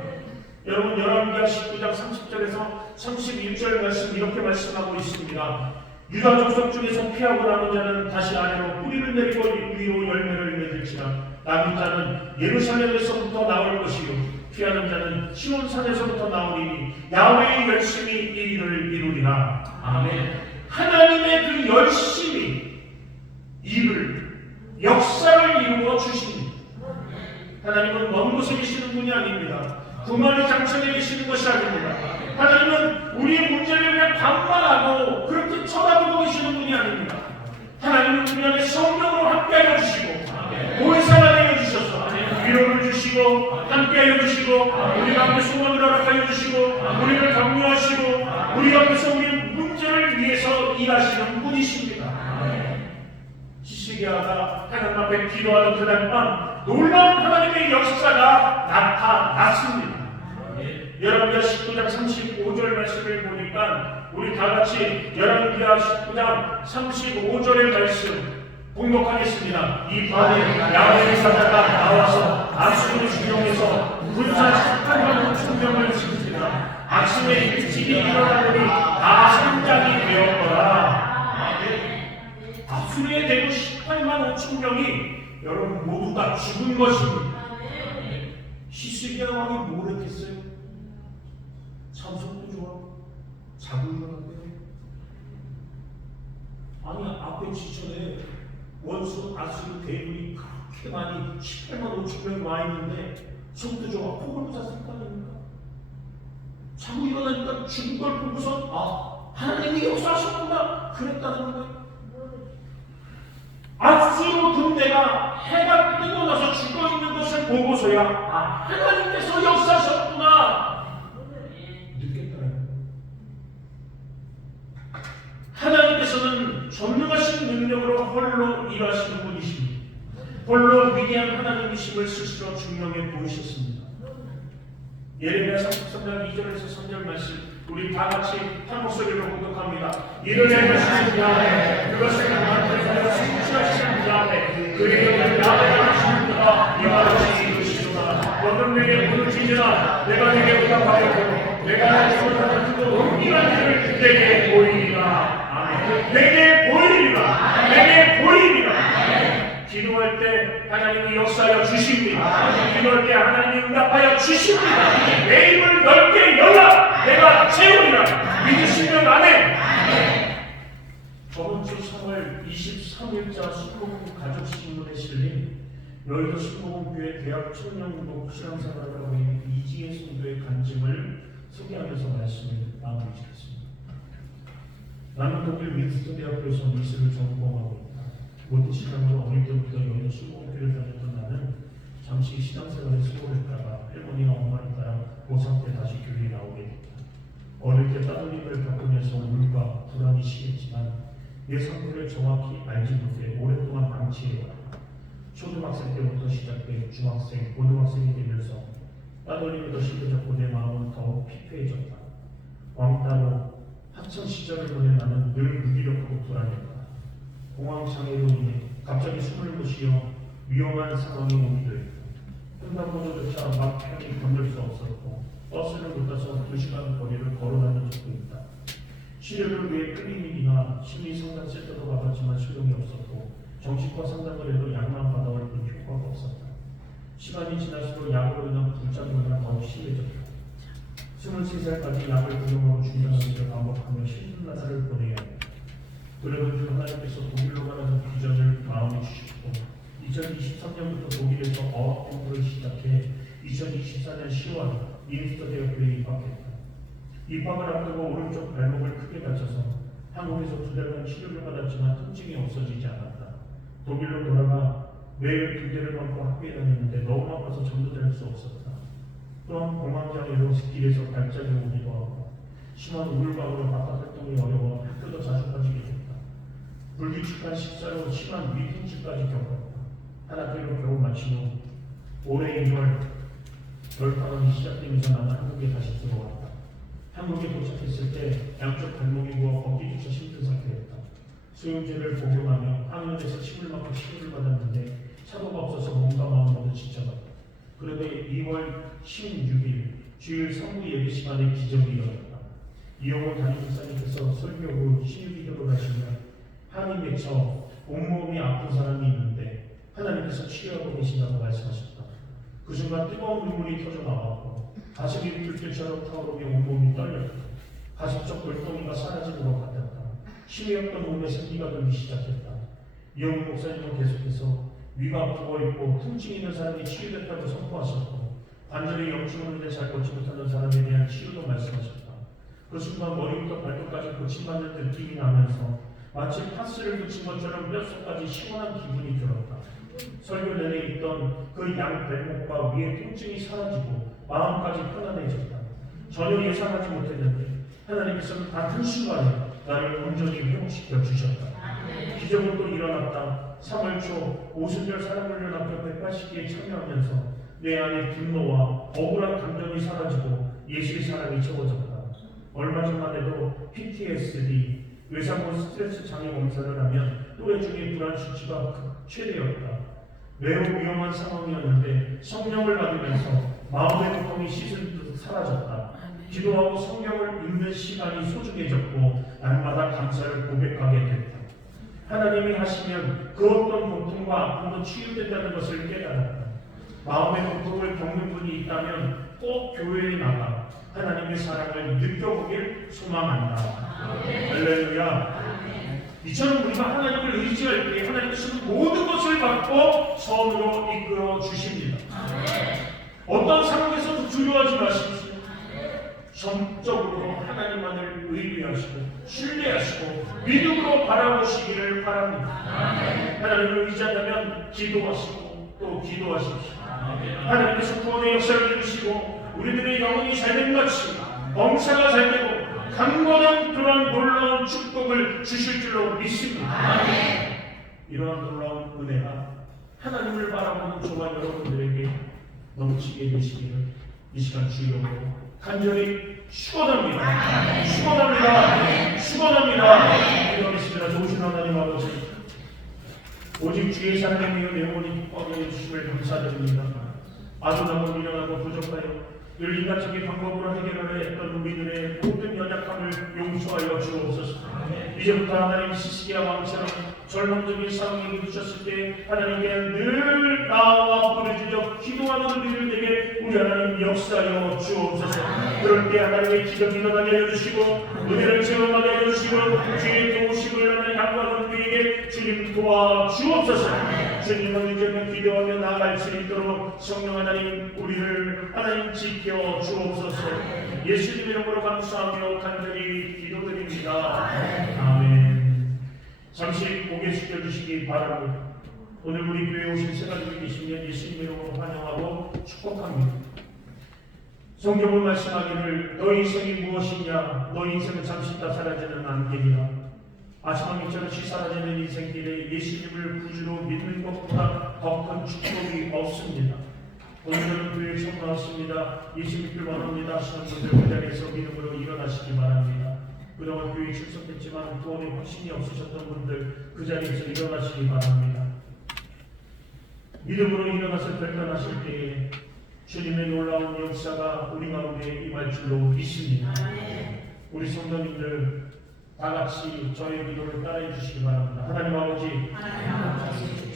여러분 열왕기하 19장 30절에서 31절 말씀 이렇게 말씀하고 있습니다. 유다 족속 중에서 피하고 남은 자는 다시 아래로 뿌리를 내리고 위로 열매를 맺을지라. 남은 자는 예루살렘에서부터 나올 것이요 피하는 자는 시온산에서부터 나오리니 야훼의 열심히 이 일을 이루리라. 아멘. 하나님의 그 열심히 일을 역사를 이루어 주십니다. 하나님은 먼 곳에 계시는 분이 아닙니다. 구만의 장천에 계시는 것이 아닙니다. 하나님은 우리의 문제를 그냥 방만하고 그렇게 쳐다보고 계시는 분이 아닙니다. 하나님은 우리 안에 성령으로 함께하여 주시고 보혜사가 되어 주셔서 위로를 주시고 함께하여 주시고 우리 가운데 소망을 허락하여 주시고 우리를 격려하시고 우리 가운데서 우리 문제를 위해서 일하시는 분이십니다. 히스기야가 하나님 앞에 기도하던 그날 밤 놀라운 하나님의 역사가 나타났습니다. 열왕기하 19장 35절 말씀을 보니까 우리 다같이 열왕기하 19장 35절의 말씀 공독하겠습니다. 이 밤에 야훼의 사자가 나와서 아수르 중령에서 군사 18만 5천 명을 치습니다. 아침에 일찍이 일어나더니 다 상장이 되었더라. 아수르의 대부 18만 5천 명이 여러분 모두 다 죽은 것입니다. 히스기야 왕이 뭘 했겠어요? 참석도 좋아. 자고 일어났대요. 아니 앞에 지천에 원수 아수르 대군이 그렇게 그렇게 많이 18만 5천 명이 와 있는데 성도 좋아 폭을 잤을 거 아닙니까? 자고 일어나니까 죽은 걸 보고서 하나님이 역사하셨구나 그랬다는 거예요. 아수르 군대가 해가 뜨고 나서 죽어있는 것을 보고서야 하나님께서 역사하셨구나 느꼈더라고요. 하나님께서는 전능하신 능력으로 홀로 일하시는 분이십니다. 홀로 위대한 하나님이심을 스스로 증명해 보이셨습니다. 예레미야 33장 2절에서 3절 말씀 우리 다 같이 한 목소리로 공독합니다. 이를 내으시는 야훼 그것을 만들어 성취하시는 야훼 그의 이름은 야훼라 하시는 그가 이와 같이 이루시도다. 너는 내게 부르짖으라 내가 내게 응답하겠고 내가 잘못하는 그도 은밀한 일을 내게 보이리라. 아멘. 내게 보이리라. 내게 보이리라. 기도할 때 하나님이 역사하여 주십니다. 기도할 때 하나님이 응답하여 주십니다. 내 입을 넓게 열라. 내가 채우리라. 믿으시면 아멘. 저번 주 3월 23일자 순복음 가족신문에 실린 여의도 순복음교회 대학 청년부 신앙생활을 하고 있는 이지혜 성도의 간증을 소개하면서 말씀을 마무리 짓겠습니다. 나는 독일 윈스턴 대학교에서 미술을 전공하고 모태신앙으로 어릴 때부터 여의도 순복음교회를 다녔던 나는 잠시 신앙생활에 수고했다가 할머니와 엄마를 따라 고3 때 다시 교회에 나오게 됐다. 어릴 때 따돌림을 겪으면서 우울과 불안이 심했지만 내 상태를 정확히 알지 못해 오랫동안 방치해왔다. 초등학생 때부터 시작돼 중학생, 고등학생이 되면서 따돌림이 더 심해졌고 내 마음은 더욱 피폐해졌다. 왕따로 학창시절을 보낸 나는 늘 무기력하고 불안했다. 공황장애로 인해 갑자기 숨을 못 쉬어 위험한 상황이 오기도 했고 횡단보도조차 막 편히 건널 수 없었고 버스를 못 타서 2시간 거리를 걸어다닌 적도 있다. 치료를 위해 클리닉이나 심리상담센터도 가봤지만 소용이 없었고 정신과 상담을 해도 약만 받아올 뿐 효과가 없었다. 시간이 지날수록 약으로 인한 부작용이 더욱 심해졌다. 23살까지 약을 복용하고 중요한 일을 반복하며 힘든 나날을 보내야 했다. 그러던 중 하나님께서 독일로 가라는 비전을 마음에 주셨고 2023년부터 독일에서 어학 공부를 시작해 2024년 10월 윈스턴 대학교에 입학했다. 입학을 앞두고 오른쪽 발목을 크게 다쳐서 한국에서 2달간 치료를 받았지만 통증이 없어지지 않았다. 독일로 돌아가 매일 교대를 받고 학교에 다녔는데 너무 아파서 잠도 잘 수 없었다. 또한 공황장애로 길에서 발작이 오기도 하고 심한 우울감으로 바깥 활동이 어려워 학교도 자주 빠지게 됐다. 불규칙한 식사로 심한 위통증까지 겪었다. 한 학기로 겨우 마친 후 올해 2월 겨울방학이 시작되면서 나는 한국에 다시 들어왔다. 한국에 도착했을 때 양쪽 발목이 부어 걷기조차 힘든 상태였다. 수용제를 복용하며 항원에서 침을 맞고 치료를 받았는데 차도가 없어서 몸과 마음 모두 지쳐갔다. 그런데 2월 16일 주일 성부 예배 시간에 기적이 일어났다. 이용호 담임목사님께서 설교 후 신유기도를 하시며 한이 맺혀 온몸이 아픈 사람이 있는데 하나님께서 치료하고 계신다고 말씀하셨다. 그 순간 뜨거운 눈물이 터져 나왔고 가슴이 불길처럼 타오르며 온몸이 떨렸다. 가슴속 골동이가 사라지는 것 같았다. 심해였던 몸에 생기가 돌기 시작했다. 이용호 목사님은 계속해서 위가 부어있고 통증이 있는 사람이 치유됐다고 선포하셨고 관절에 염증 오는데 잘 걷지 못하는 사람에 대한 치유도 말씀하셨다. 그 순간 머리부터 발끝까지 고침받는 느낌이 나면서 마치 파스를 붙인 것처럼 뼛속까지 시원한 기분이 들었다. 설교 내내 있던 그 양 발목과 위의 통증이 사라지고 마음까지 편안해졌다. 전혀 예상하지 못했는데 하나님께서는 단 한순간에 나를 온전히 회복시켜 주셨다. 기적은 또 일어났다. 3월 초 오순절 사랑훈련 앞에 180기에 참여하면서 내 안에 분노와 억울한 감정이 사라지고 예수의 사랑이 채워졌다. 얼마 전만 해도 PTSD, 외상후 스트레스 장애 검사를 하면 또래 중에 불안 수치가 최대였다. 매우 위험한 상황이었는데 성령을 받으면서 마음의 고통이 씻은 듯 사라졌다. 기도하고 성경을 읽는 시간이 소중해졌고 날마다 감사를 고백하게 됐다. 하나님이 하시면 그 어떤 고통과 아픔도 치유된다는 것을 깨달았다. 마음의 고통을 겪는 분이 있다면 꼭 교회에 나가 하나님의 사랑을 느껴보길 소망한다. 할렐루야. 이처럼 우리가 하나님을 의지할 때 하나님께서는 모든 것을 받고 선으로 이끌어 주십니다. 어떤 상황에서도 두려워하지 마십시오. 전적으로 하나님만을 의뢰하시고 신뢰하시고 믿음으로 바라보시기를 바랍니다. 하나님을 의지한다면 기도하시고 또 기도하십시오. 하나님께서 구원의 역사를 이루시고 우리들의 영혼이 잘된 같이 범사가 잘되고 강건한 그러한 놀라운 축복을 주실 줄로 믿습니다. 이러한 놀라운 은혜가 하나님을 바라보는 저와 여러분들에게 넘치게 되시기를 이 시간 주여로 간절히 축원합니다. 축원합니다. 축원합니다. 기도하겠습니다. 좋으신 하나님 아버지, 오직 주의 사랑의 영혼이 뻗어 주심을 감사드립니다. 아둔하고 미련하고 부족하여 늘 인간적인 방법으로 해결하려 했던 우리들의 모든 연약함을 용서하여 주옵소서. 이제부터 하나님 시시기와 왕처럼 절망적인 상황에 부딪혔을 때 하나님께 늘 나와 부르짖어 기도하는 우리들 되게 우리 하나님 역사하여 주옵소서. 그럴 때 하나님의 기적이 일어나게 해주시고 은혜를 체험하게 해주시고 주의 도우심을 하나님 향하는 우리에게 주님 도와 주옵소서. 주님은 이제는 기도하며 나아갈 수 있도록 성령 하나님 우리를 하나님 지켜 주옵소서. 예수님 이름으로 감사하며 간절히 기도드립니다. 아멘. 잠시 고개 숙여주시기 바랍니다. 오늘 우리 교회에 오신 세가족이 계시면 예수님 이름으로 환영하고 축복합니다. 성경을 말씀하기를 너 인생이 무엇이냐, 너 인생은 잠시 있다 사라지는 안개니라. 아침함일처럼 사라지는 인생길에 예수님을 구주로 믿는 것보다 더 큰 축복이 없습니다. 오늘은 교회에 처음 나왔습니다. 예수님을 원합니다 하시는 분들 그 자리에서 믿음으로 일어나시기 바랍니다. 그동안 교회에 출석했지만 구원의 확신이 없으셨던 분들 그 자리에서 일어나시기 바랍니다. 믿음으로 일어나서 결단하실 때에 주님의 놀라운 역사가 우리 가운데 임할 줄로 믿습니다. 우리 성도님들 다같이 저의 기도를 따라해 주시기 바랍니다. 하나님 아버지,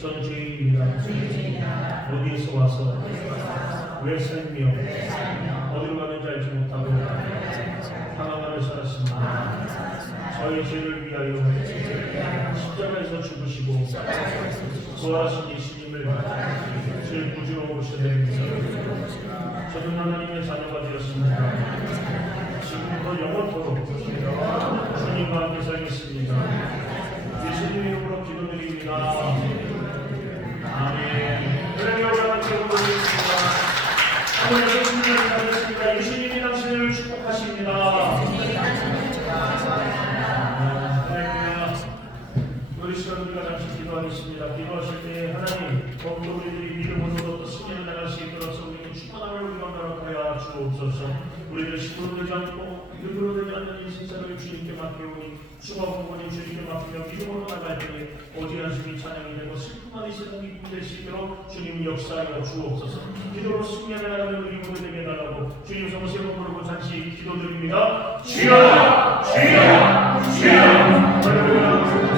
저는 죄인입니다. 어디에서 와서 왜 살며 어디로 가는지 알지 못하고 방황하며 살았습니다. 저의 죄를 위하여 십자가에서 죽으시고 부활하신 예수님을 제 구주로 모셔드립니다. 저는 하나님의 자녀가 되었습니다. 지금부터 영원토록 주님과 함께 살겠습니다. 예수님 이름으로 기도드립니다. 아멘. 그러면 함께 기도드리겠습니다. 하나님 예수님을 받았습니다. 예수님이 당신을 축복하십니다. 우리 시간 우리가 잠시 기도하겠습니다. 기도하실 때 하나님 더욱더 우리들이 믿음으로 또 승리를 나갈 수 있도록 우리는 충만함을 우리가 하여 주옵소서. 우리들 시부로 되지 않고 눈으로 되지 않는 인생사를 주님께 맡겨오니 수고 부모님 주님께 맡기며 믿음으로 나갈 때에 오직 한숨이 찬양이 되고 슬픔만 이 세상 기쁨이 될 수 있도록 주님 역사하여 주옵소서. 기도로 승리하는 하나님 우리 모두 되게 달라고 주님 성을 세번 부르고 잠시 기도드립니다. 주여 주여 주여. 할렐루야.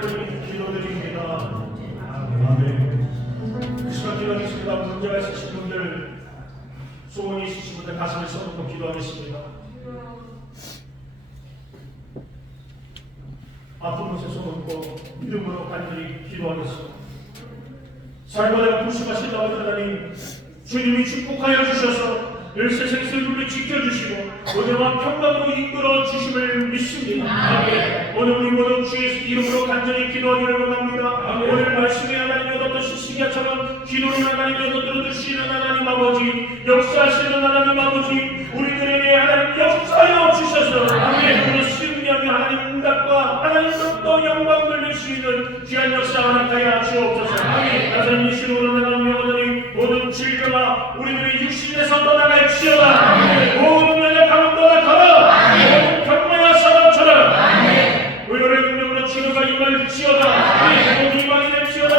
간절히 기도드립니다. 아멘. 그 시간 기도하겠습니다. 문제가 있으신 분들, 소원이 있으신 분들 가슴을 써놓고 기도하겠습니다. 아픈 곳에 손놓고 믿음으로 간절히 기도하겠습니다. 살고자 부심하신 아버지 하나님, 주님이 축복하여 주셔서 일세생생들을 지켜주시고 은혜와 평강으로 이끌어 주심을 믿습니다. 아멘. 오늘 우리 모두 주의 이름으로 간절히 기도하기를 원합니다. 오늘 말씀에 하나님의 어떤 시기야처럼 기도를 하나님의 들어주시는 하나님 아버지, 역사하시는 하나님 아버지, 우리들에게 하나님 역사하여 주셔서 우리의 승리하며 하나님 응답과 하나님 또 영광 돌릴 수 있는 귀한 역사 허락하여 주옵소서. 나사렛 예수로 하나님 영원히 모든 질병아 우리들의 육신에서 떠나갈지어다. 모든 연약함은 떠나가라. 모든 병마야 사람처럼 의로의 능력으로 치료가 임할지어다. 모든 이만이 될지어다.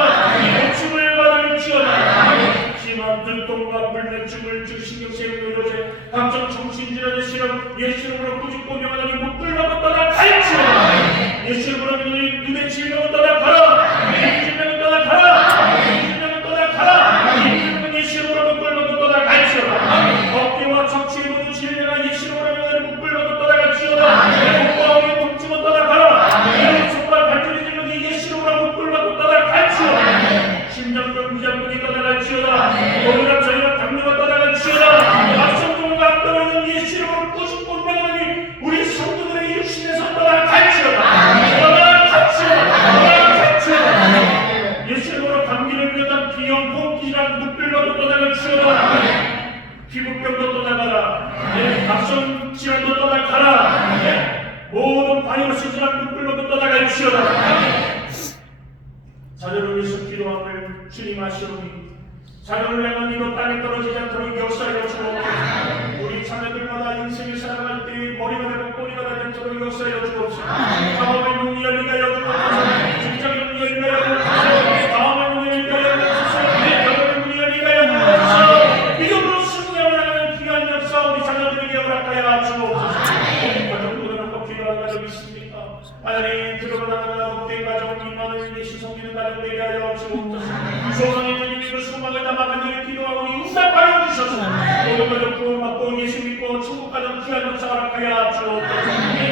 고침을 받을지어다. 심한 두통과 불면증을 증신경색 의료제 각종 정신질환의 실험 예수님으로 꾸짖고 명하니 목불마고 떠나갈지어다. 예수님으로 눈의 질병은 떠나가라. 이 질병은 떠나가라. 이 질병은 떠나가라. 이 질병은 예수님으로 목불마고 떠나갈지어다. 어깨와 척추의 모든 질병은 예수님으로 명하니 목불마고 떠나갈지어다. 목과 통증은 떠나가라. 손발 발전이 질병이 예수님으로 목불마고 떠나갈지어다. 심장병 위장병이 떠나갈지어다. 오늘날 저희가 당뇨가 떠나갈지어다. 앞성통과 앞동에는 예수님으로 꾸짖고 명하니 우리 성도들의 육신에서 떠나갈지어다. 떠나갈지어다. 예수님으로 감기를 비롯한 비염, 호흡기랑 묵bil로도 떠나갈지어다. 피부병도 떠나가라. 각성 질환도 떠나가라. 모든 바이러스 질환 묵bil로도 떠나갈지어다. 자녀를 위해서 기도함을 주님 아시오니 자녀를 향한 이도 땅에 떨어지지 않도록 역사하여 주옵소서. 우리 자녀들마다 인생을 살아갈 때 머리가 되고 꼬리가 되지 않도록 역사하여 주옵소서. 다음의 문이 열리게 하여 주옵소서. 직장의 문이 열리게 하여 주옵소서. 다음의 문이 열리게 하여 주옵소서. 결혼의 문이 열리게 하여 주옵소서. 믿음으로 승리하며 나가는 귀한 역사 우리 자녀들에게 허락하여 주옵소서. 가정들을 놓고 기도하는 가정이 있습니까? 하나님 들어가는 복된 가정 임만을 위해 시성기는 가정 되게 하여 주옵소서. 소망의 주님이 소망을 담아 간절히 기도하오니 응답하여 주셔서 모든 가정 구원받고 예수 믿고 천국 가정 귀한 역사 허락하여 주옵소서.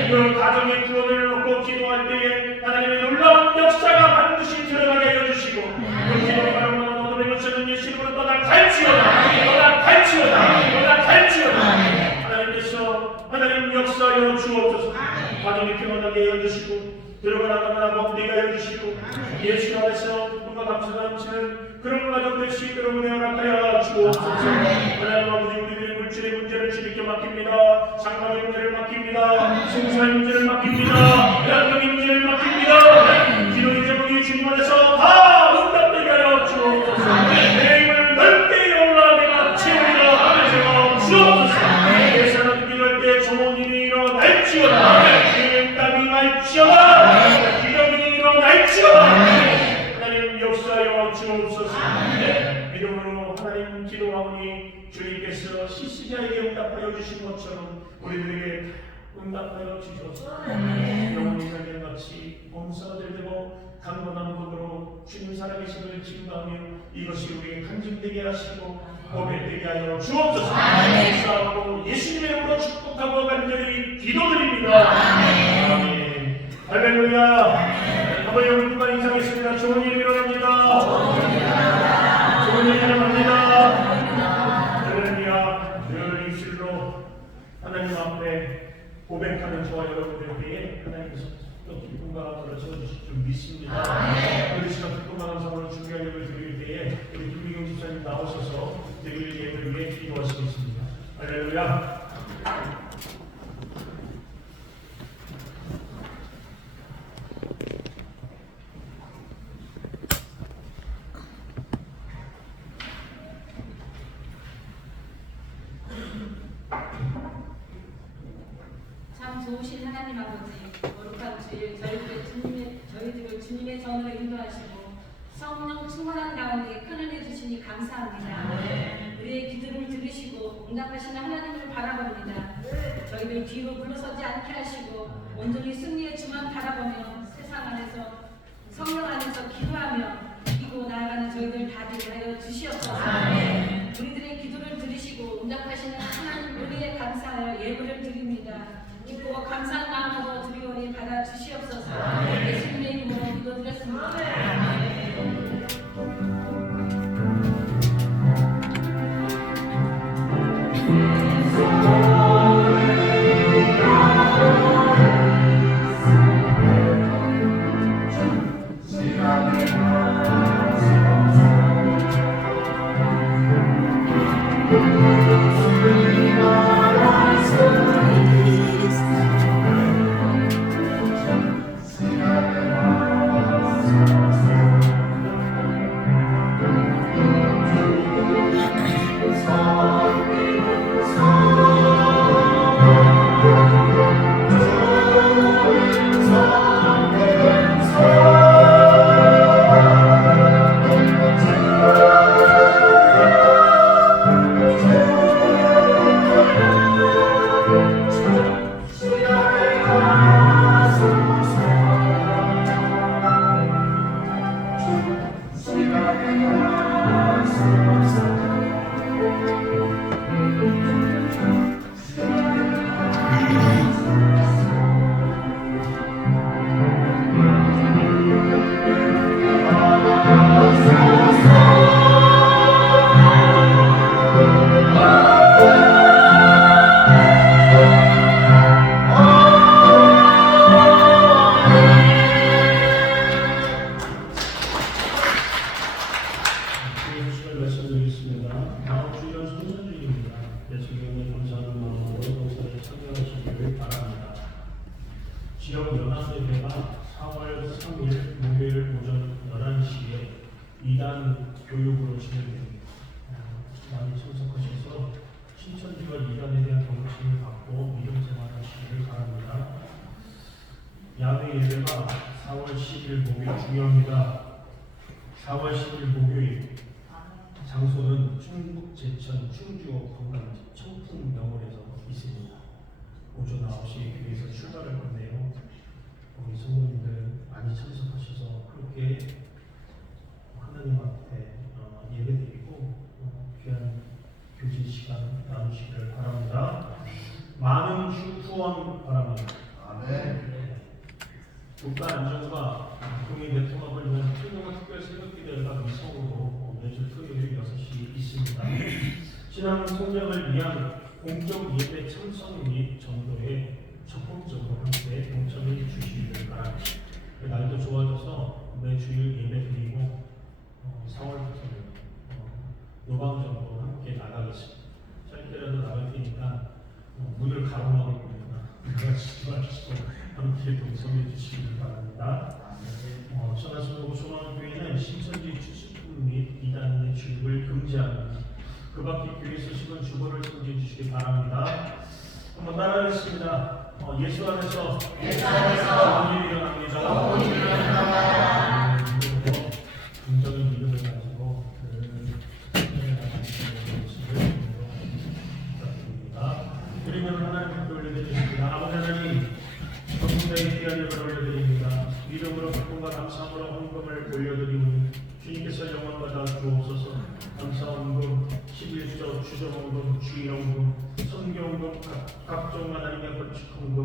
그 가정의 구원을 놓고 기도할 때에 하나님의 놀라운 역사가 반드시 드러나게 하여 주시고 그 기도의 바람으로 모든 것은 예수님으로 떠나갈지어다. 떠나갈지어다. 떠나갈지어다. 하나님께서 하나님 역사하여 주옵소서. 가정이 평안하게 하여 주시고 들어가나가나 먹게 하여 주시고 예수 안에서 기쁨과 감사가 넘치는 그런 가정 될 수 있도록 은혜 허락하여 주옵소서. 하나님 아버지 우리들의 물질의 문제를 주님께 맡깁니다. 상관의 문제를 맡깁니다. 성사의 문제를 맡깁니다. 양육의 문제를 맡깁니다. 기도의 제목이 주님 안에서 다 응답되게 하여 주옵소서. 내 힘을 넓게 열라 내가 채우리라 주옵소서. 내 사람 기도할 때 좋은 일이 일어날지어다. 응답이 날지어다. 기적이 일어날지어다. 하나님 역사하여 주옵소서. 이름으로 하나님 기도하오니 주님께서 시스자에게 응답하여 주신 것처럼 우리들에게 응답하여 주셔서 영원히 살게 같이 범사가 되고 강건한 법으로 주님 살아계심을 증거하며 이것이 우리에게 간증되게 하시고 고백되게 하여 주옵소서. 감사하고 예수님의 이름으로 축복하고 간절히 기도드립니다. 아멘. 할렐루야. 아버지 우리가 인사하겠습니다. 좋은 일 일어납니다. 좋은 일 일어납니다. 할렐루야. 늘 입술로 하나님 앞에 고백하는 저와 여러분들에게 하나님께서 또 기쁨과 그렇죠 좀 믿습니다. 그 시간 기쁨과 감사로 중요한 예배를 드릴 때에 우리 김미경 집사님 나오셔서 드릴 예배를 위해 기도하시겠습니다. 할렐루야. 참 좋으신 하나님 아버지, 거룩한 주일 저희들을 주님의 전으로 인도하시고 성령 충만한 가운데 편안해 주시니 감사합니다. 우리의 기도를 들으시고 응답하시는 하나님을 바라봅니다. 저희들 뒤로 물러서지 않게 하시고 온전히 승리의 주만 바라보며 세상 안에서 기도하며 이기고 나아가는 저희들 다 되게 하여 주시옵소서. 우리들의 기도를 들으시고 응답하시는 하나님 은혜에 감사하여 예물을 드립니다. 기쁘고 감사한 마음으로 드리오니 받아 주시옵소서. 예수님의 이름으로 기도드렸습니다. 지역 연합예배가 4월 3일 목요일 오전 11시에 2단 교육으로 진행됩니다. 많이 참석하셔서 신천지와 2단에 대한 경험심을 갖고 믿음 생활하시기를 바랍니다. 야외 예배가 4월 10일 목요일 중요합니다. 4월 10일 목요일 장소는 충북 제천 충주관광지 청풍명월에서 있습니다. 오전 9시에 교회에서 출발할 건데요. 우리 성도님들 많이 참석하셔서 그렇게 하나님 앞에 예배드리고 귀한 교제 시간 나누시기를 바랍니다. 많은 후원 바랍니다. 아멘. 국가 안전과 국민 대통합을 위한 투명한 특별 새벽기도회가 위성으로 매주 토요일 6시 있습니다. 신앙 성장을 위한 공적 예배 참석 및 전도에 적극적으로 함께 동참해 주시기를 바랍니다. 날도 좋아져서 매주일 예배 드리고 4월부터는 노방전도 함께 나가겠습니다. 짧게라도 나갈 테니까 문을 가로막을거나 나가시지 마시고 함께 동참해 주시기 바랍니다. 천안성도 소망교회는 신천지 추수품 및 이단의 출입을 금지합니다. 그 밖에 교회 소식은 주보를 통지해 주시기 바랍니다. 한번 따라하겠습니다. 예수 안에서 좋은 일이 일어납니다. 긍정의 믿음을 가지고 성령의 나라를 것을 부탁드립니다. 그리면 하나님께 올려드리겠습니다. 아버지 하나님, 전문가의 귀한 예배를 올려드립니다. 믿음으로 기쁨과 감사함으로 헌금을 올려드리오니 주님께서 영원 받아 주옵소서. 감사헌금, 11조, 주정헌금, 주일헌금, 선교헌금, 각종 하나님의 벌칙헌금,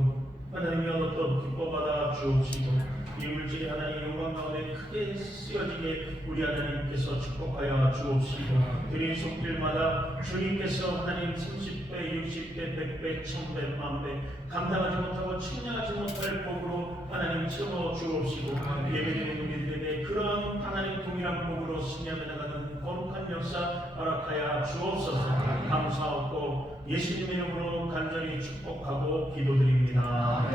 하나님이 얻었던 기뻐받아 주옵시고 이 물질이 하나님의 영광 가운데 크게 쓰여지게 우리 하나님께서 축복하여 주옵시고 드린 손길마다 주님께서 하나님 30배, 60배, 100배, 1000배, 10,000배 감당하지 못하고 측량하지 못할 복으로 하나님 채워 주옵시고 예배드리는 우리들에게 그런 하나님 동일한 복으로 승리하며 나가는 거룩한 역사 허락하여 주옵소서. 감사하고 예수님의 이름으로 간절히 축복하고 기도드립니다.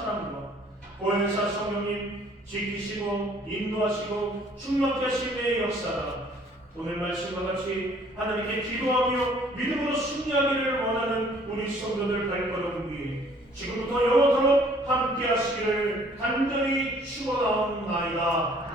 사랑과 보혜사 성령님 지키시고 인도하시고 충만케 하심의 역사가 오늘 말씀과 같이 하나님께 기도하며 믿음으로 승리하기를 원하는 우리 성도들 발걸음 위에 지금부터 영원토록 함께 하시기를 간절히 축원하옵나이다.